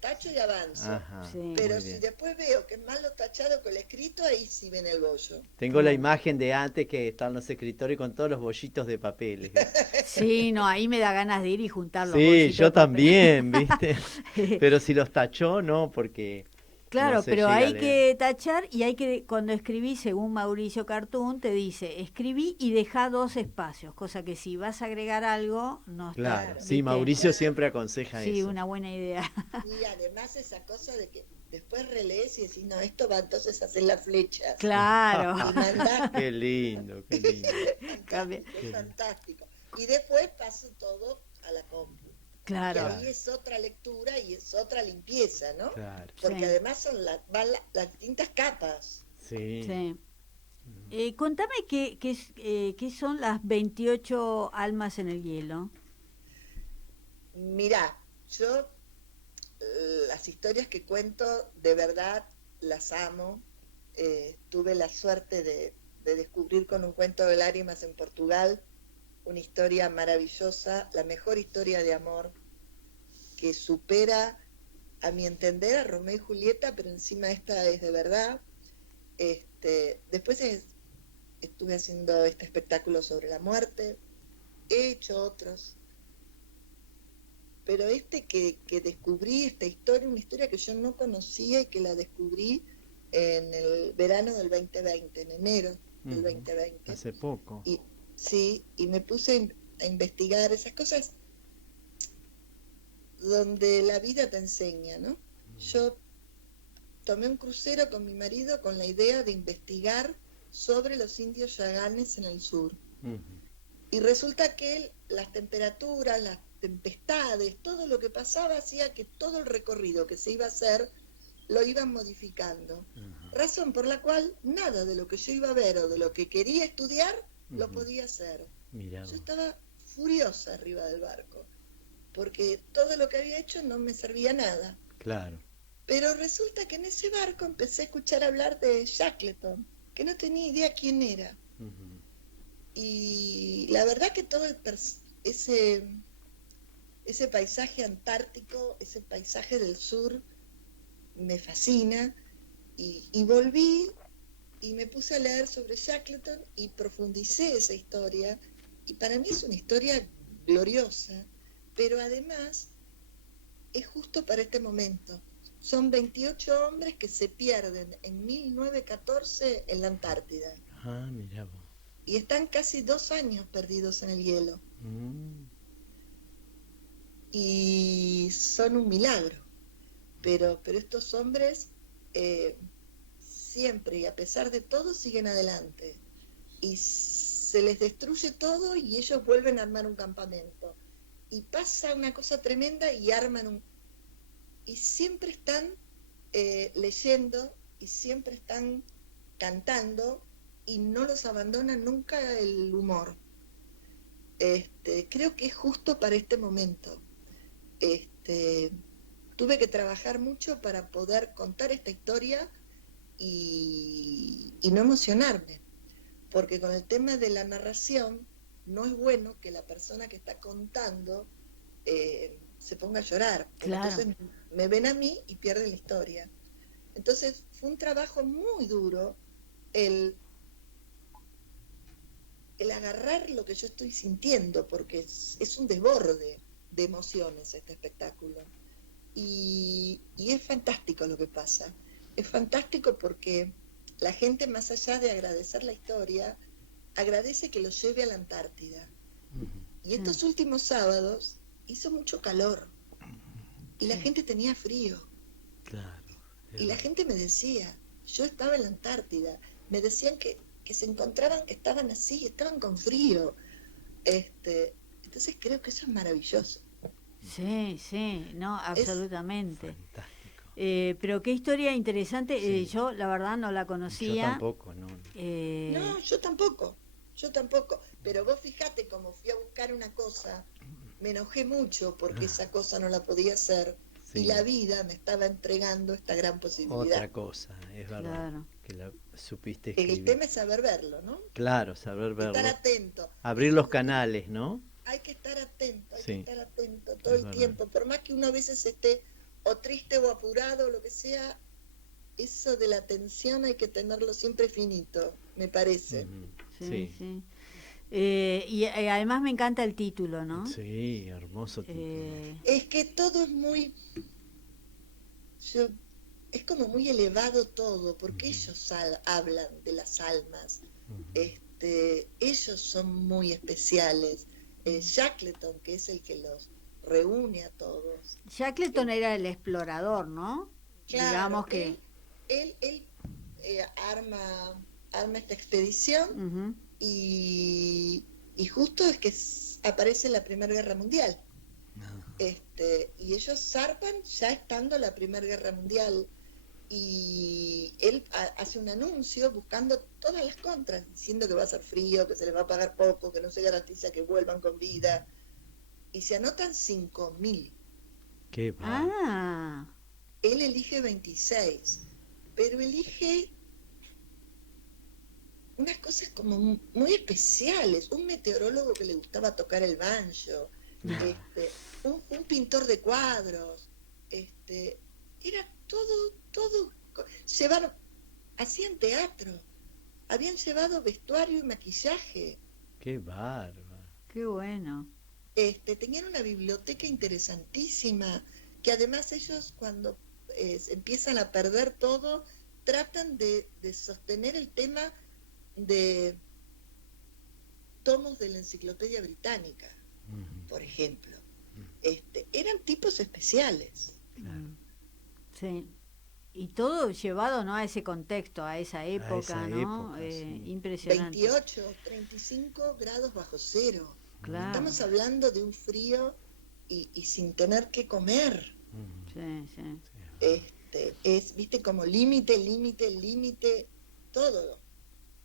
Ajá, sí. Pero si después veo que es malo tachado con el escrito, ahí sí viene el bollo. Tengo la imagen de antes que están los escritores con todos los bollitos de papeles. Sí, no, ahí me da ganas de ir y juntar los Sí, bolsitos yo de papel. también, ¿viste? Pero si los tachó, no, porque... Claro, no se pero llega a hay leer. que tachar y hay que, cuando escribí, según Mauricio Cartún, te dice, escribí y dejá 2 espacios, cosa que si vas a agregar algo, no está. Claro, sí, ¿viste? Mauricio siempre aconseja Sí, eso. una buena idea. Y además esa cosa de que después relees y decís, no, esto va entonces a hacer las flechas. Claro. Y mandás. Qué lindo, qué lindo. Es fantástico. Y después paso todo a la compu. Claro. Y ahí es otra lectura y es otra limpieza, ¿no? Claro. Porque Sí. además son las distintas capas. Sí. Sí. Contame qué son las 28 almas en el hielo. Mirá, yo las historias que cuento de verdad las amo. Tuve la suerte de descubrir con un cuento de lágrimas en Portugal una historia maravillosa, la mejor historia de amor que supera, a mi entender, a Romeo y Julieta, pero encima esta es de verdad. Después estuve haciendo este espectáculo sobre la muerte, he hecho otros, pero que descubrí esta historia, una historia que yo no conocía y que la descubrí en el verano del 2020, en enero del 2020. Hace poco. Y sí, y me puse a investigar esas cosas donde la vida te enseña, ¿no? Yo tomé un crucero con mi marido con la idea de investigar sobre los indios yaganes en el sur. Y resulta que las temperaturas, las tempestades, todo lo que pasaba hacía que todo el recorrido que se iba a hacer lo iban modificando. Razón por la cual nada de lo que yo iba a ver o de lo que quería estudiar lo podía hacer. Mirá. Yo estaba furiosa arriba del barco, porque todo lo que había hecho no me servía nada. Claro. Pero resulta que en ese barco empecé a escuchar hablar de Shackleton, que no tenía idea quién era. Y la verdad que todo ese paisaje antártico, ese paisaje del sur, me fascina. Y volví y me puse a leer sobre Shackleton y profundicé esa historia. Y para mí es una historia gloriosa, pero además es justo para este momento. Son 28 hombres que se pierden en 1914 en la Antártida. Ah, mirá vos. Y están casi 2 años perdidos en el hielo. Y son un milagro. Pero estos hombres siempre y a pesar de todo siguen adelante. Y se les destruye todo y ellos vuelven a armar un campamento. Y pasa una cosa tremenda y arman y siempre están leyendo y siempre están cantando y no los abandona nunca el humor. Creo que es justo para este momento. Tuve que trabajar mucho para poder contar esta historia y no emocionarme, porque con el tema de la narración no es bueno que la persona que está contando se ponga a llorar. Claro. Entonces me ven a mí y pierden la historia. Entonces fue un trabajo muy duro el agarrar lo que yo estoy sintiendo, porque es un desborde de emociones este espectáculo. Y es fantástico lo que pasa. Es fantástico porque la gente, más allá de agradecer la historia, agradece que los lleve a la Antártida. Y estos últimos sábados hizo mucho calor y la gente tenía frío. Claro. Y la gente me decía, yo estaba en la Antártida, me decían que se encontraban, que estaban así, estaban con frío. Entonces creo que eso es maravilloso. Sí, no, absolutamente. Fantástico. Pero qué historia interesante. Sí. Yo la verdad no la conocía. Yo tampoco, no. No, yo tampoco. Pero vos fijate, como fui a buscar una cosa, me enojé mucho porque esa cosa no la podía hacer. Sí. Y la vida me estaba entregando esta gran posibilidad. Otra cosa, es verdad. Claro. Que la supiste escribir. El tema es saber verlo, ¿no? Claro, saber verlo. Estar atento. Abrir los canales, ¿no? Hay que estar atento, Sí. todo Es el verdad. tiempo. Por más que uno a veces esté o triste o apurado o lo que sea, eso de la atención hay que tenerlo siempre finito, me parece. Sí. Y además me encanta el título, ¿no? Sí, hermoso título. Es que todo es muy... es como muy elevado todo, porque ellos hablan de las almas. Ellos son muy especiales. Shackleton, que es el que los reúne a todos. Shackleton era el explorador, ¿no? Claro, digamos que... Él arma esta expedición Ujú. y justo es que aparece la Primera Guerra Mundial. Y ellos zarpan ya estando la Primera Guerra Mundial, y él hace un anuncio buscando todas las contras, diciendo que va a ser frío, que se les va a pagar poco, que no se garantiza que vuelvan con vida, y se anotan 5.000. Qué va. Ah, Él elige 26, pero elige unas cosas como muy especiales, un meteorólogo que le gustaba tocar el banjo, un pintor de cuadros, era todo, llevaron, hacían teatro, habían llevado vestuario y maquillaje, Qué bárbaro. qué bueno. tenían una biblioteca interesantísima, que además ellos cuando se empiezan a perder todo, tratan de sostener el tema de tomos de la Enciclopedia Británica, por ejemplo. Eran tipos especiales. Claro. Sí. Y todo llevado, ¿no?, a ese contexto, a esa época, esa ¿no? época, sí. Impresionante. 28, 35 grados bajo cero. Claro. Estamos hablando de un frío y sin tener que comer. Sí, sí. Viste, como límite, todo.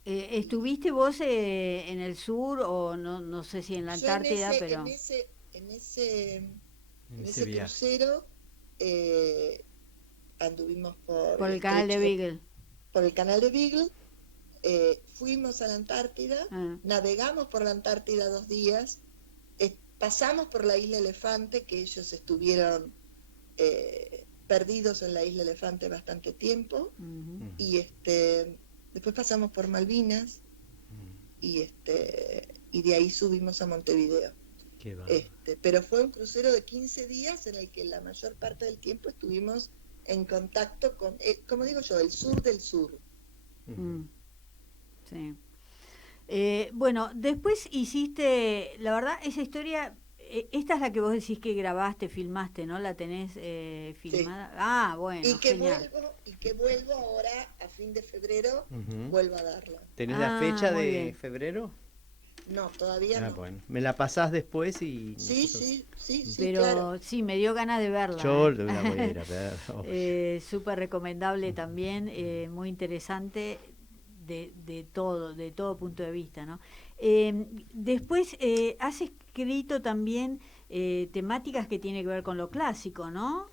¿Estuviste vos en el sur o no sé si en la Antártida, pero... En ese viaje. crucero anduvimos Por el canal de Beagle. por el canal de Beagle, fuimos a la Antártida, navegamos por la Antártida 2 días, pasamos por la isla Elefante, que ellos estuvieron perdidos en la isla Elefante bastante tiempo, y después pasamos por Malvinas, y de ahí subimos a Montevideo. Qué va. Pero fue un crucero de 15 días en el que la mayor parte del tiempo estuvimos en contacto con, como digo yo, el sur del sur. Sí. Bueno, después hiciste, la verdad, esa historia, esta es la que vos decís que grabaste, filmaste, ¿no? ¿La tenés filmada? Sí. Ah, bueno, genial. Y que vuelvo ahora, a fin de febrero, vuelvo a darla. ¿Tenés la fecha de febrero? No, todavía no. Bueno, me la pasás después y... Sí, pero claro. Sí, me dio ganas de verla. Yo la voy a ir a ver. Súper recomendable también, muy interesante de todo punto de vista, ¿no? Después has escrito también temáticas que tienen que ver con lo clásico, ¿no?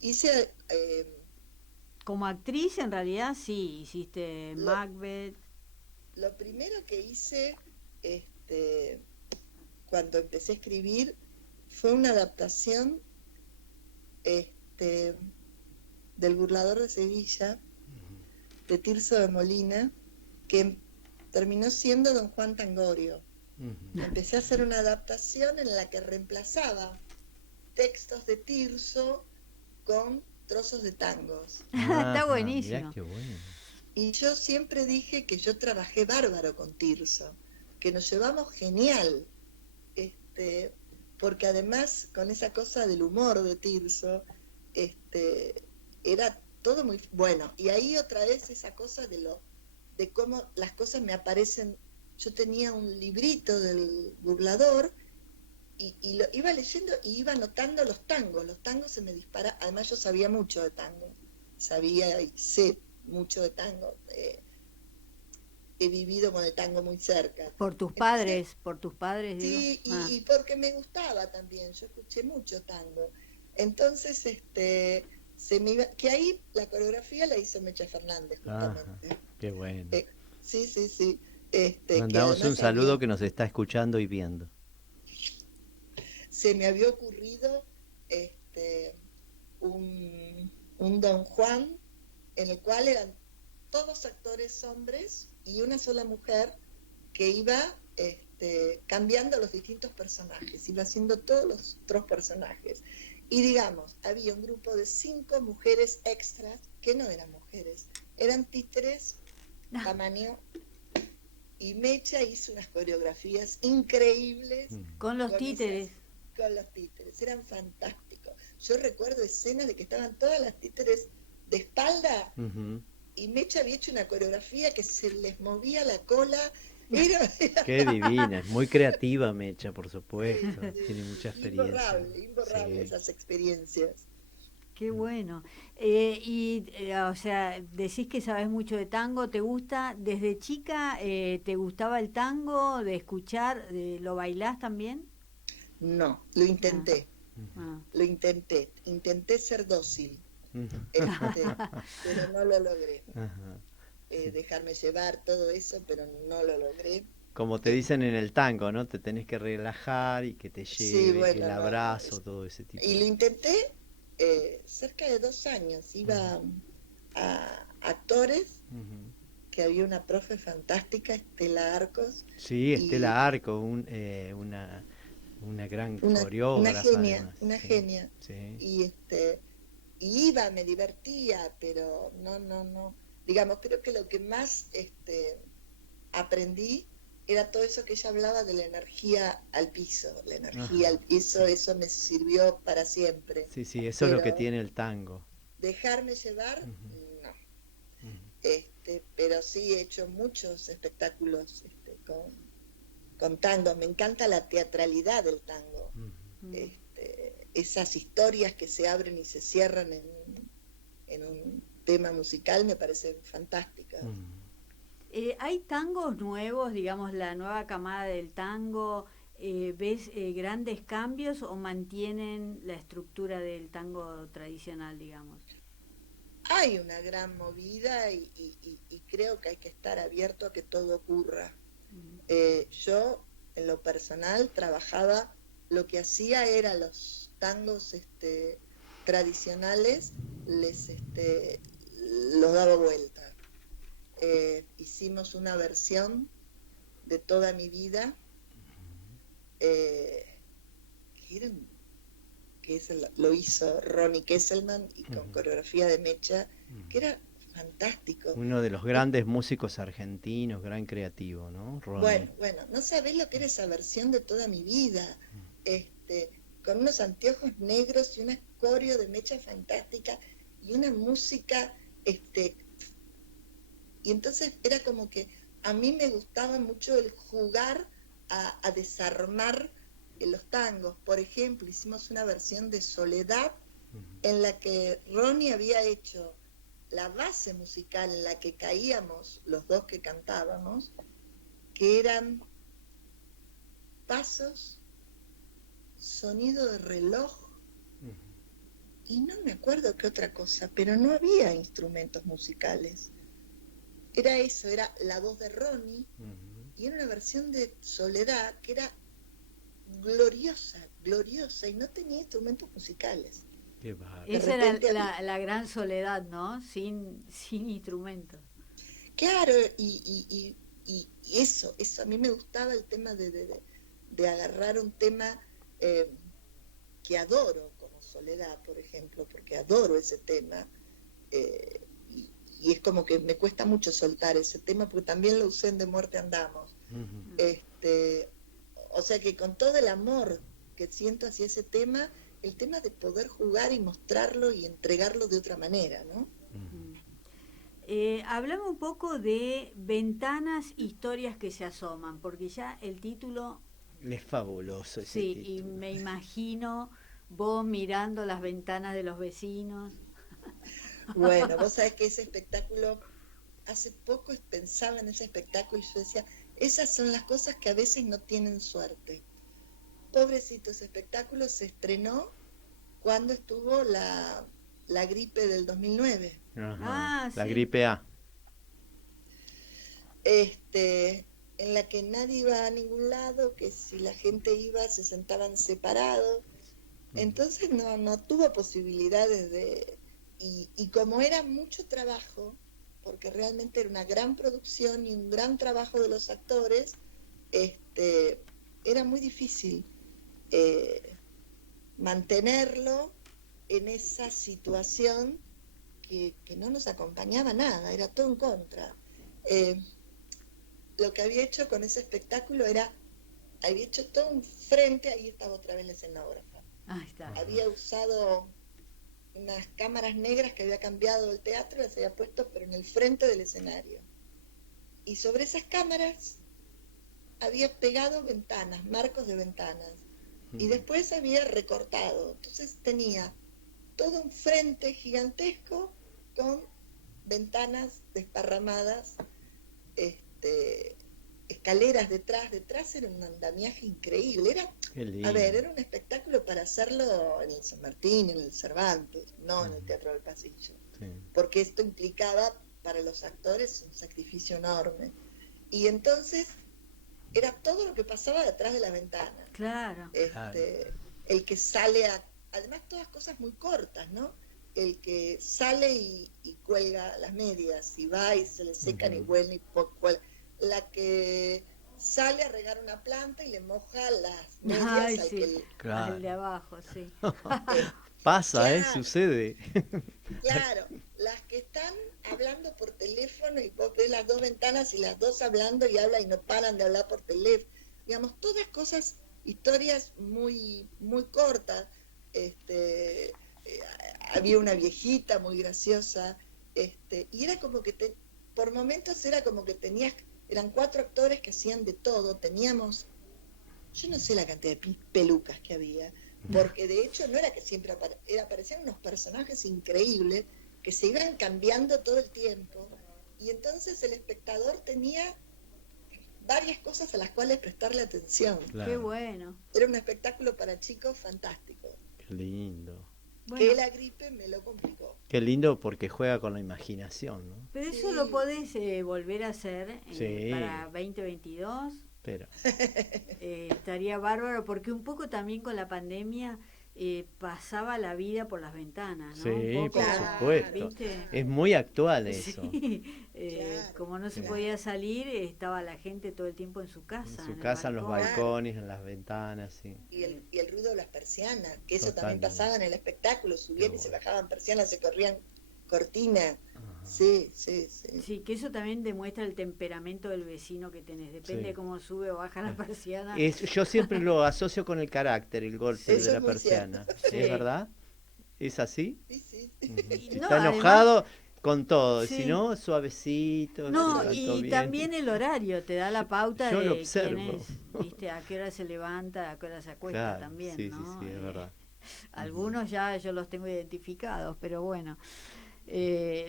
Hice... como actriz, en realidad, sí, hiciste Macbeth. Lo primero que hice, cuando empecé a escribir, fue una adaptación del Burlador de Sevilla, de Tirso de Molina, que terminó siendo Don Juan Tangorio. Empecé a hacer una adaptación en la que reemplazaba textos de Tirso con trozos de tangos. Está buenísimo. Mirá qué bueno. Y yo siempre dije que yo trabajé bárbaro con Tirso, que nos llevamos genial, porque además con esa cosa del humor de Tirso, era todo muy bueno. Y ahí otra vez esa cosa de cómo las cosas me aparecen. Yo tenía un librito del Burlador y lo iba leyendo y iba anotando los tangos se me disparan. Además yo sabía mucho de tango, sabía y sé mucho de tango, he vivido con el tango muy cerca. Por tus padres, sí, digo. Y porque me gustaba también, yo escuché mucho tango. Entonces, se me iba, que ahí la coreografía la hizo Mecha Fernández, justamente. Qué bueno. Sí. Mandamos un saludo que nos está escuchando y viendo. Se me había ocurrido un Don Juan en el cual eran todos actores hombres y una sola mujer que iba cambiando los distintos personajes, iba haciendo todos los otros personajes. Y digamos, había un grupo de 5 mujeres extras que no eran mujeres, eran títeres, tamaño, y Mecha hizo unas coreografías increíbles. Con los títeres. Con los títeres, eran fantásticos. yo recuerdo escenas de que estaban todas las títeres de espalda, y Mecha había hecho una coreografía que se les movía la cola. Qué divina, es muy creativa Mecha, por supuesto, tiene mucha experiencia. Imborrable Sí. esas experiencias. Qué bueno. O sea, decís que sabes mucho de tango, ¿te gusta? ¿Desde chica te gustaba el tango, de escuchar, lo bailás también? No, lo intenté, Ah. intenté ser dócil, Ujú. pero no lo logré. Ajá, sí. Dejarme llevar, todo eso, pero no lo logré. Como te dicen en el tango, ¿no? Te tenés que relajar y que te Sí, lleve bueno, el no. abrazo, todo ese tipo Y de... lo intenté cerca de 2 años. Iba a actores, Ujú. que había una profe fantástica, Estela Arcos, Sí, y Estela Arco, una gran coreógrafa además. una Sí, genia. sí. Y y iba, me divertía, pero no. Digamos, creo que lo que más aprendí era todo eso que ella hablaba de la energía al piso, la energía Ajá, al piso, sí. eso me sirvió para siempre. Sí, sí, eso es lo que Pero tiene el tango. dejarme llevar, Ujú, no. ujú, Pero sí he hecho muchos espectáculos con tango. Me encanta la teatralidad del tango. ujú. Esas historias que se abren y se cierran en un tema musical me parecen fantásticas. ¿Hay tangos nuevos, digamos, la nueva camada del tango? ¿Ves grandes cambios o mantienen la estructura del tango tradicional, digamos? Hay una gran movida y creo que hay que estar abierto a que todo ocurra. Mm. Yo, en lo personal, trabajaba, lo que hacía era los tangos tradicionales, los daba vuelta. Hicimos una versión de Toda mi vida, eh, que, era, lo hizo Ronnie Kesselman y con coreografía de Mecha, que era fantástico. Uno de los grandes músicos argentinos, gran creativo, ¿no? Ronnie. Bueno, no sabés lo que era esa versión de Toda mi vida, con unos anteojos negros y una coreo de Mecha fantástica y una música, y entonces era como que a mí me gustaba mucho el jugar a desarmar los tangos. Por ejemplo, hicimos una versión de Soledad en la que Ronnie había hecho la base musical en la que caíamos los dos que cantábamos, que eran pasos, sonido de reloj, y no me acuerdo qué otra cosa, pero no había instrumentos musicales. Era eso, era la voz de Ronnie, y era una versión de Soledad que era gloriosa, y no tenía instrumentos musicales. Qué bárbaro. Esa era la gran soledad, ¿no? Sin instrumentos. Claro, y eso, a mí me gustaba el tema de agarrar un tema que adoro, como Soledad, por ejemplo, porque adoro ese tema, y es como que me cuesta mucho soltar ese tema, porque también lo usé en De Muerte Andamos. O sea que con todo el amor que siento hacia ese tema, el tema de poder jugar y mostrarlo y entregarlo de otra manera, ¿no? Hablame un poco de Ventanas, historias que se asoman, porque ya el título... Es fabuloso ese sí, título. y me imagino vos mirando las ventanas de los vecinos. Bueno, vos sabés que ese espectáculo, hace poco pensaba en ese espectáculo y yo decía, esas son las cosas que a veces no tienen suerte. Pobrecito, ese espectáculo se estrenó cuando estuvo la gripe del 2009. Ajá, la Sí. gripe A. En la que nadie iba a ningún lado, que si la gente iba se sentaban separados. Entonces no tuvo posibilidades de... Y como era mucho trabajo, porque realmente era una gran producción y un gran trabajo de los actores, era muy difícil mantenerlo en esa situación que no nos acompañaba nada, era todo en contra. Lo que había hecho con ese espectáculo había hecho todo un frente, ahí estaba otra vez la escenógrafa, Ahí está. Había usado unas cámaras negras que había cambiado el teatro, las había puesto pero en el frente del escenario. Y sobre esas cámaras había pegado ventanas, marcos de ventanas. Y después había recortado. Entonces tenía todo un frente gigantesco con ventanas desparramadas, escaleras detrás era un andamiaje increíble. Era un espectáculo para hacerlo en el San Martín, en el Cervantes, no en el Teatro del Pasillo. Sí. Porque esto implicaba para los actores un sacrificio enorme. Y entonces era todo lo que pasaba detrás de la ventana. Claro. El que sale además todas cosas muy cortas, ¿no? El que sale y cuelga las medias, y va y se le secan y vuelven y cuelga. La que sale a regar una planta y le moja las medias al de abajo, sí. Pasa, claro, sucede. Claro, las que están hablando por teléfono y vos ves las dos ventanas y las dos hablando y hablan y no paran de hablar por teléfono. Digamos, todas cosas, historias muy, muy cortas. Había una viejita muy graciosa, y era como que por momentos era como que eran 4 actores que hacían de todo. Teníamos, yo no sé la cantidad de pelucas que había, porque de hecho no era que siempre aparecían unos personajes increíbles que se iban cambiando todo el tiempo, y entonces el espectador tenía varias cosas a las cuales prestarle atención. Claro. Qué bueno. Era un espectáculo para chicos fantástico. Qué lindo. Bueno, que la gripe me lo complicó. Qué lindo, porque juega con la imaginación, ¿no? Pero eso lo podés volver a hacer para 2022. Pero estaría bárbaro, porque un poco también con la pandemia pasaba la vida por las ventanas, ¿no? Sí, un poco, por supuesto. ¿viste? Es muy actual eso. Sí. Como no se podía salir, estaba la gente todo el tiempo en su casa. En su casa, en los balcones, en las ventanas, sí. Y el ruido de las persianas, que eso también pasaba en el espectáculo, subían y se bajaban persianas, se corrían cortinas. Sí. Sí, que eso también demuestra el temperamento del vecino que tenés, depende de cómo sube o baja la persiana. Yo siempre lo asocio con el carácter, el golpe de la persiana. ¿Es verdad? ¿Es así? Sí. Está enojado con todo, si no, suavecito. No, y bien. También el horario te da la pauta yo de lo observo. quién es, ¿viste? A qué hora se levanta, a qué hora se acuesta, claro, también, sí, ¿no? Sí, es verdad. Algunos ya yo los tengo identificados, pero bueno.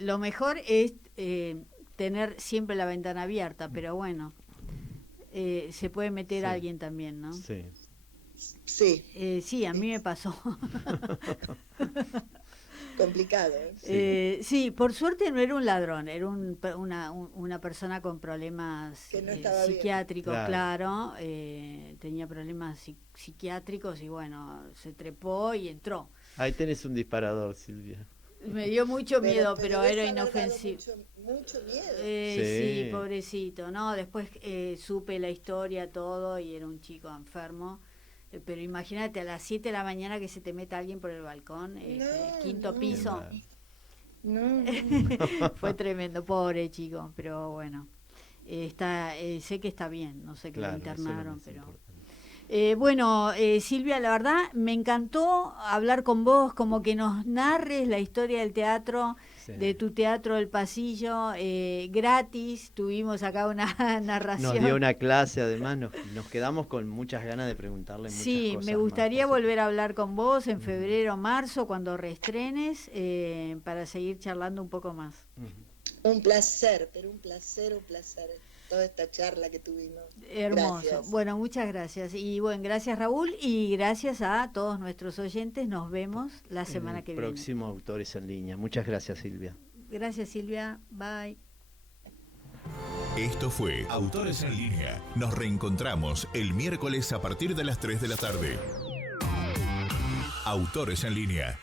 Lo mejor es tener siempre la ventana abierta, pero bueno, se puede meter alguien también, ¿no? Sí, a mí me pasó. Complicado. Sí, por suerte no era un ladrón, era una persona con problemas psiquiátricos, claro. Tenía problemas psiquiátricos y bueno, se trepó y entró. Ahí tenés un disparador, Silvia. Me dio mucho miedo, pero era inofensivo. Mucho miedo. Sí, pobrecito, ¿no? Después supe la historia, todo, y era un chico enfermo. Pero imagínate, a las 7 de la mañana que se te meta alguien por el balcón, quinto piso. No. Fue tremendo, pobre chico, pero bueno. Sé que está bien, no sé qué lo internaron, pero... Bueno, Silvia, la verdad me encantó hablar con vos, como que nos narres la historia del teatro, de tu Teatro del Pasillo, gratis. Tuvimos acá una narración. Nos dio una clase, además nos quedamos con muchas ganas de preguntarle muchas cosas. Sí, me gustaría volver a hablar con vos en febrero o marzo, cuando reestrenes, para seguir charlando un poco más. Un placer, pero un placer. Toda esta charla que tuvimos. Hermoso. Gracias. Bueno, muchas gracias. Y bueno, gracias Raúl y gracias a todos nuestros oyentes. Nos vemos la semana que viene. Próximo Autores en Línea. Muchas gracias, Silvia. Gracias, Silvia. Bye. Esto fue Autores en Línea. Nos reencontramos el miércoles a partir de las 3 de la tarde. Autores en Línea.